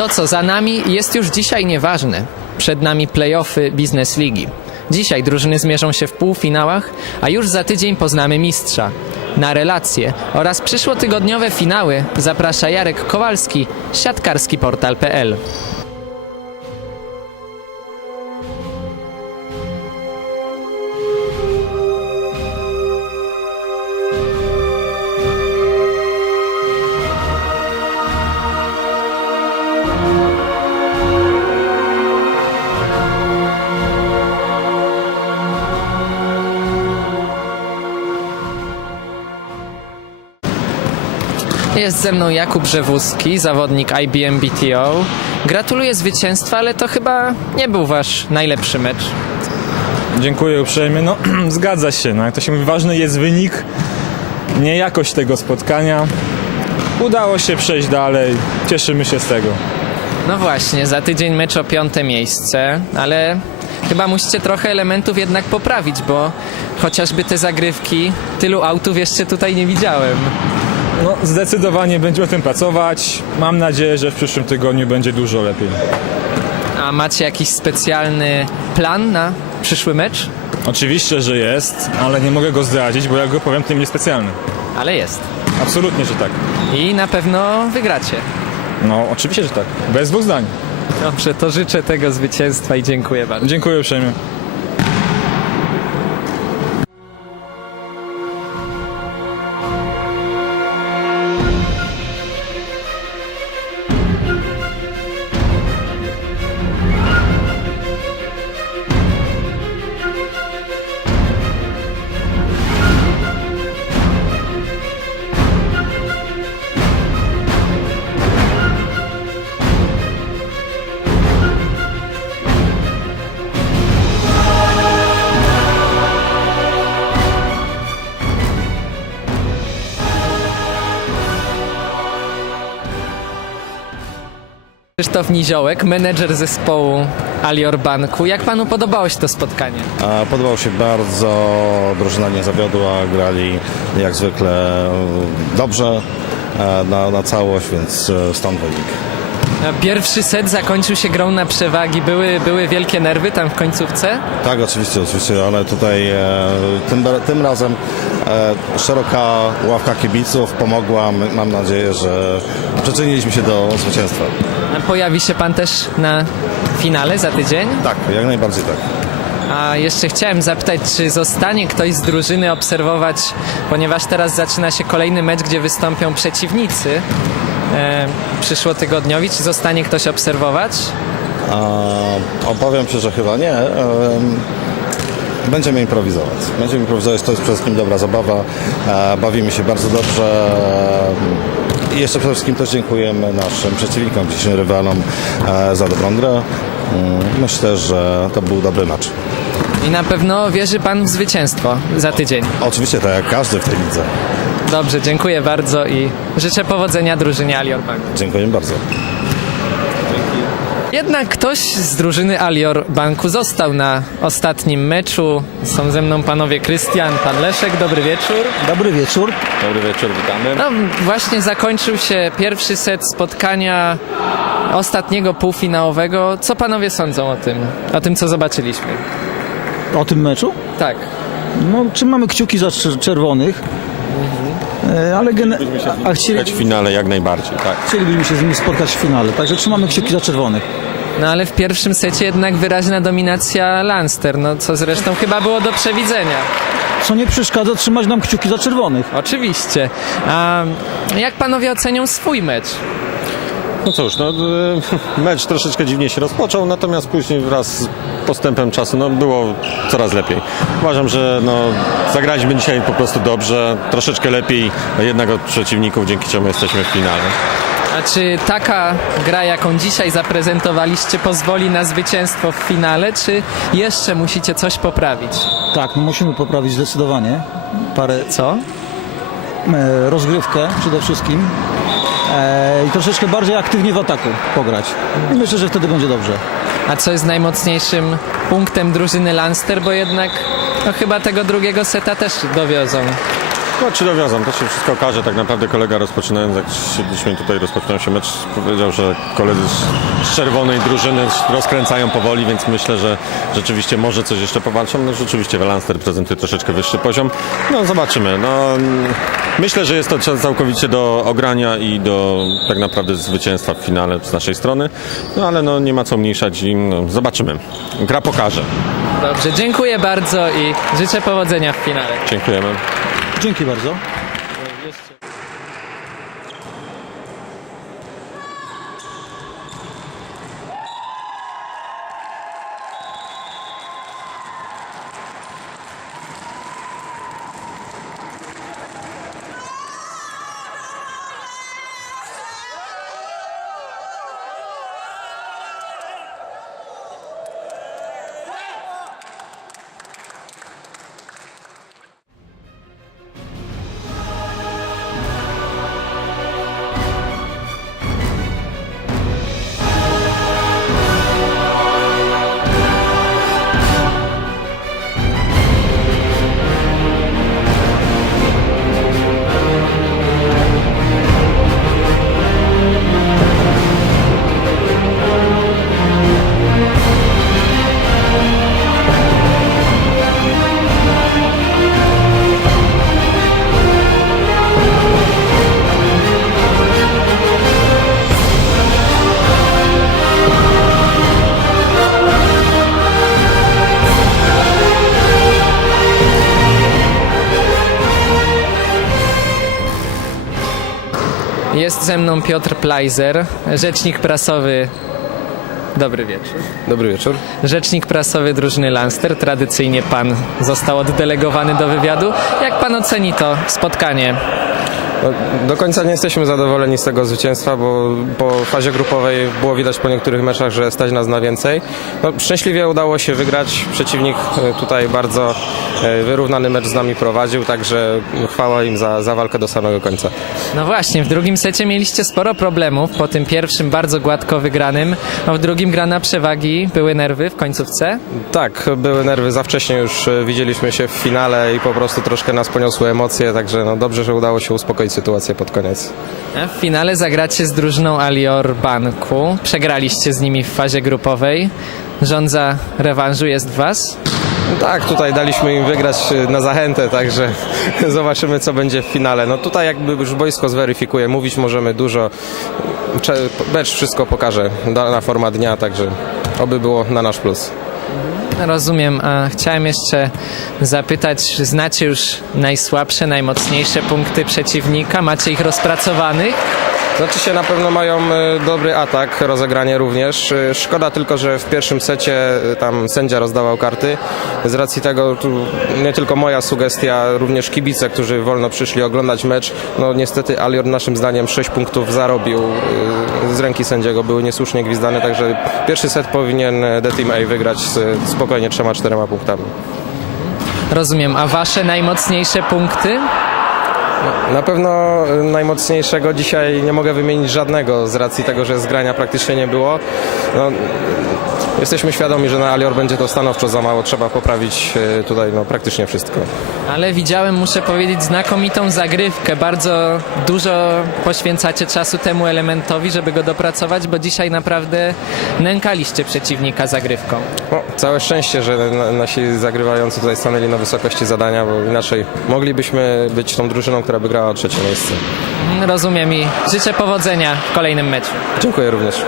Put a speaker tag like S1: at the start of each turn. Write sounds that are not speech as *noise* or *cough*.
S1: To, co za nami, jest już dzisiaj nieważne. Przed nami playoffy Biznes Ligi. Dzisiaj drużyny zmierzą się w półfinałach, a już za tydzień poznamy mistrza. Na relacje oraz przyszłotygodniowe finały zaprasza Jarek Kowalski, siatkarski portal.pl. Jest ze mną Jakub Brzewuski, zawodnik IBM BTO. Gratuluję zwycięstwa, ale to chyba nie był wasz najlepszy mecz.
S2: Dziękuję uprzejmie. No, *clears throat* zgadza się. No, jak to się mówi, ważny jest wynik, nie jakość tego spotkania. Udało się przejść dalej. Cieszymy się z tego.
S1: No właśnie, za tydzień mecz o piąte miejsce, ale chyba musicie trochę elementów jednak poprawić, bo chociażby te zagrywki, tylu autów jeszcze tutaj nie widziałem.
S2: No, zdecydowanie będziemy o tym pracować. Mam nadzieję, że w przyszłym tygodniu będzie dużo lepiej.
S1: A macie jakiś specjalny plan na przyszły mecz?
S2: Oczywiście, że jest, ale nie mogę go zdradzić, bo jak go powiem, to nie jest specjalny.
S1: Ale jest.
S2: Absolutnie, że tak.
S1: I na pewno wygracie.
S2: No, oczywiście, że tak. Bez dwóch zdań.
S1: Dobrze, to życzę tego zwycięstwa i dziękuję bardzo.
S2: Dziękuję uprzejmie.
S1: Krzysztof Niziołek, menedżer zespołu Alior Banku. Jak panu podobało się to spotkanie?
S3: A Podobał się bardzo, drużyna nie zawiodła, grali jak zwykle e, dobrze e, na, na całość, więc e, stąd wynik.
S1: Pierwszy set zakończył się grą na przewagi. Były, były wielkie nerwy tam w końcówce.
S3: Tak, oczywiście, oczywiście, ale tutaj e, tym, tym razem e, szeroka ławka kibiców pomogła. Mam nadzieję, że przyczyniliśmy się do zwycięstwa.
S1: Pojawi się pan też na finale za tydzień.
S3: Tak, jak najbardziej tak.
S1: A jeszcze chciałem zapytać, czy zostanie ktoś z drużyny obserwować, ponieważ teraz zaczyna się kolejny mecz, gdzie wystąpią przeciwnicy przyszłotygodniowi. Czy zostanie ktoś obserwować?
S3: A, obawiam się, że chyba nie. Em, Będziemy improwizować. Będziemy improwizować, to jest przede wszystkim dobra zabawa. E, Bawimy się bardzo dobrze. E, I jeszcze przede wszystkim też dziękujemy naszym przeciwnikom, dzisiejszym rywalom e, za dobrą grę. Mm, Myślę, że to był dobry mecz.
S1: I na pewno wierzy pan w zwycięstwo za tydzień.
S3: Oczywiście tak jak każdy w tej lidze.
S1: Dobrze, dziękuję bardzo i życzę powodzenia drużynie Alior Bank.
S3: Dziękuję bardzo.
S1: Jednak ktoś z drużyny Alior Banku został na ostatnim meczu. Są ze mną panowie Krystian, pan Leszek, dobry wieczór.
S4: Dobry wieczór.
S5: Dobry wieczór, witamy.
S1: No, właśnie zakończył się pierwszy set spotkania ostatniego półfinałowego. Co panowie sądzą o tym? O tym, co zobaczyliśmy?
S4: O tym meczu?
S1: Tak.
S4: No, trzymamy kciuki za czer- czerwonych. E, Ale gene- a chcieli,
S5: Grać w finale jak najbardziej, tak.
S4: chcielibyśmy się z nimi spotkać w finale, także trzymamy kciuki za czerwonych.
S1: No ale w pierwszym secie jednak wyraźna dominacja Lanster, no co zresztą chyba było do przewidzenia.
S4: Co nie przeszkadza trzymać nam kciuki za czerwonych.
S1: Oczywiście. A jak panowie ocenią swój mecz?
S5: No cóż, no, e, *laughs* mecz troszeczkę dziwnie się rozpoczął, natomiast później wraz z postępem czasu no, było coraz lepiej. Uważam, że no, zagraliśmy dzisiaj po prostu dobrze, troszeczkę lepiej jednak od przeciwników, dzięki czemu jesteśmy w finale.
S1: A czy taka gra, jaką dzisiaj zaprezentowaliście, pozwoli na zwycięstwo w finale, czy jeszcze musicie coś poprawić?
S4: Tak, no musimy poprawić zdecydowanie. Parę
S1: Co?
S4: e, rozgrywkę przede wszystkim. E, I troszeczkę bardziej aktywnie w ataku pograć. I myślę, że wtedy będzie dobrze.
S1: A co jest najmocniejszym punktem drużyny Lanster, bo jednak no, chyba tego drugiego seta też dowiozą.
S5: No, czy dowiozą, to się wszystko okaże. Tak naprawdę kolega rozpoczynając, jak siedliśmy tutaj, rozpoczynał się mecz, powiedział, że koledzy z- czerwonej drużyny rozkręcają powoli, więc myślę, że rzeczywiście może coś jeszcze powalczą. No rzeczywiście Lanster prezentuje troszeczkę wyższy poziom. No zobaczymy. No, myślę, że jest to cał- całkowicie do ogrania i do tak naprawdę zwycięstwa w finale z naszej strony. No ale no, nie ma co umniejszać i no, zobaczymy. Gra pokaże.
S1: Dobrze, dziękuję bardzo i życzę powodzenia w finale.
S5: Dziękujemy.
S4: Dzięki bardzo.
S1: Ze mną Piotr Plajzer, rzecznik prasowy. Dobry wieczór.
S6: Dobry wieczór.
S1: Rzecznik prasowy drużyny Lanster. Tradycyjnie pan został oddelegowany do wywiadu. Jak pan oceni to spotkanie?
S6: Do końca nie jesteśmy zadowoleni z tego zwycięstwa, bo po fazie grupowej było widać po niektórych meczach, że stać nas na więcej. No, szczęśliwie udało się wygrać. Przeciwnik e, tutaj bardzo e, wyrównany mecz z nami prowadził, także chwała im za, za walkę do samego końca.
S1: No właśnie, w drugim secie mieliście sporo problemów. Po tym pierwszym bardzo gładko wygranym. No w drugim grana przewagi. Były nerwy w końcówce.
S6: Tak, były nerwy za wcześnie, już e, widzieliśmy się w finale i po prostu troszkę nas poniosły emocje, także no, dobrze, że udało się uspokoić sytuację pod koniec.
S1: A W finale zagracie z drużyną Alior Banku. Przegraliście z nimi w fazie grupowej. Rządza rewanżu jest w was?
S6: Tak, tutaj daliśmy im wygrać e, na zachętę, także *laughs* zobaczymy, co będzie w finale. No tutaj jakby już boisko zweryfikuje, mówić możemy dużo. Mecz wszystko pokaże, dana forma dnia, także oby było na nasz plus.
S1: Rozumiem. Chciałem jeszcze zapytać, znacie już najsłabsze, najmocniejsze punkty przeciwnika? Macie ich rozpracowanych?
S6: Znaczy się na pewno mają e, dobry atak, rozegranie również. E, Szkoda tylko, że w pierwszym secie e, tam sędzia rozdawał karty. Z racji tego nie tylko moja sugestia, również kibice, którzy wolno przyszli oglądać mecz. No niestety Alior naszym zdaniem 6 punktów zarobił z ręki sędziego, były niesłusznie gwizdane, także pierwszy set powinien The Team A wygrać spokojnie 3-4 punktami.
S1: Rozumiem. A wasze najmocniejsze punkty?
S6: Na pewno najmocniejszego dzisiaj nie mogę wymienić żadnego z racji tego, że zgrania praktycznie nie było. No, jesteśmy świadomi, że na Alior będzie to stanowczo za mało. Trzeba poprawić y, tutaj no, praktycznie wszystko.
S1: Ale widziałem, muszę powiedzieć, znakomitą zagrywkę. Bardzo dużo poświęcacie czasu temu elementowi, żeby go dopracować, bo dzisiaj naprawdę nękaliście przeciwnika zagrywką.
S6: No, całe szczęście, że na- nasi zagrywający tutaj stanęli na wysokości zadania, bo inaczej moglibyśmy być tą drużyną, która by grała o trzecie miejsce.
S1: Rozumiem i życzę powodzenia w kolejnym meczu.
S6: Dziękuję również.